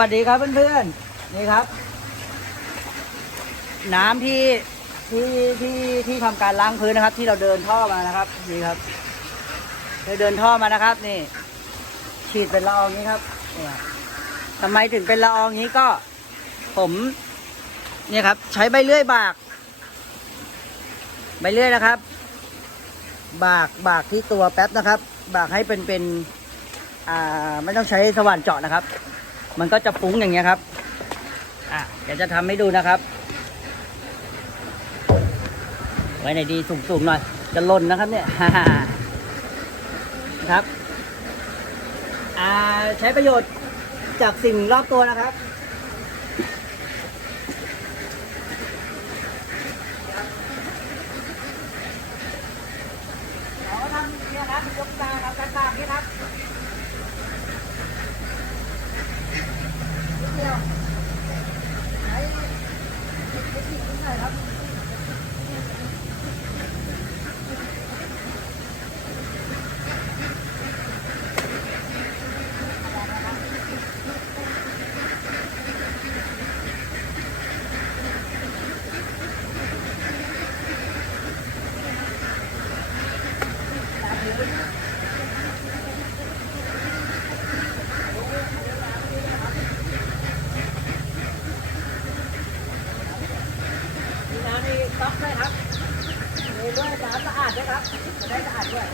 สวัสดีครับเพื่อนๆนี่ครับ น้ำที่ที่ที่ที่ทำการล้างพื้นนะครับ ที่เราเดินท่อมานะครับนี่ครับเราเดินท่อมานะครับ นี่ ฉีดเป็นละอองนี้ครับเนี่ยทำไมถึงเป็นละอองนี้ก็ ผมเนี่ยครับ ใช้ใบเลื่อยบาก ใบเลื่อยนะครับ บากบากที่ตัวแป๊บนะครับ บากให้เป็นเป็น อ่า ไม่ต้องใช้สว่านเจาะนะครับ มันก็จะฟุ้งอย่างเงี้ยครับอะเดี๋ยวจะทำให้ดูนะครับ ไว้ในดีสูงๆหน่อย จะล่นนะครับเนี่ยครับอ่าใช้ประโยชน์จากสิ่งรอบตัวนะครับเราก็ทำเนี่ยครับยกตาครับการตากนี่ครับ นิดเดียวใช้เทคนิคนิดหน่อยครับ มี น้ำในก๊อกด้วยครับมีด้วยน้ำสะอาดด้วยครับจะได้สะอาดด้วย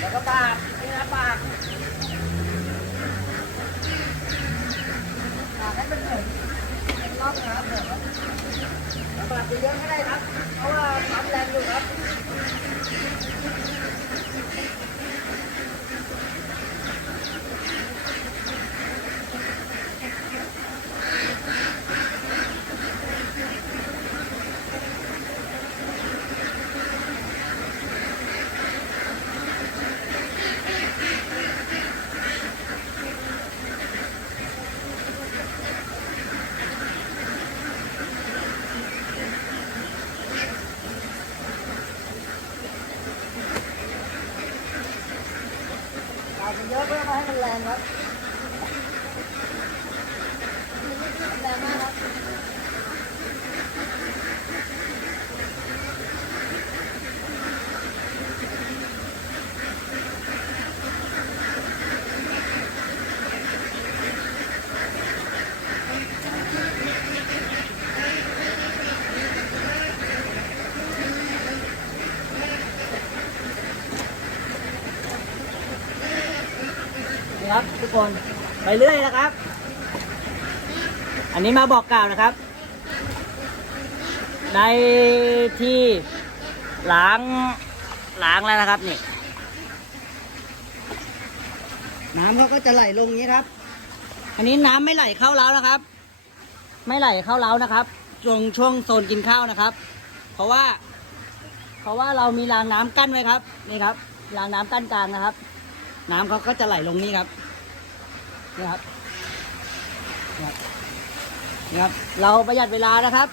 แล้วก็ปากนี่นะปากปากให้เป็นเหมือนเป็นรอบนะครับเดี๋ยวครับแล้วปากเยอะก็ได้ครับ เพราะว่าปั๊มแรงอยู่ครับ เยอะเพื่อม่ให้มันแรงครับแรงมากครับ ครับ ทุกคนไปเรื่อยนะครับ อันนี้มาบอกกล่าวนะครับ ในที่ล้างล้างแล้วนะครับนี่น้ำเขาก็จะไหลลงนี้ครับ อันนี้น้ำไม่ไหลเข้าเล้านะครับ ไม่ไหลเข้าเล้านะครับช่วงช่วงโซนกินข้าวนะครับ เพราะว่า เพราะว่าเรามีรางน้ำกั้นไว้ครับ นี่ครับรางน้ำกั้นกลางนะครับ น้ำเขาก็จะไหลลงนี่ครับ นะครับนะครับ เราประหยัดเวลานะครับ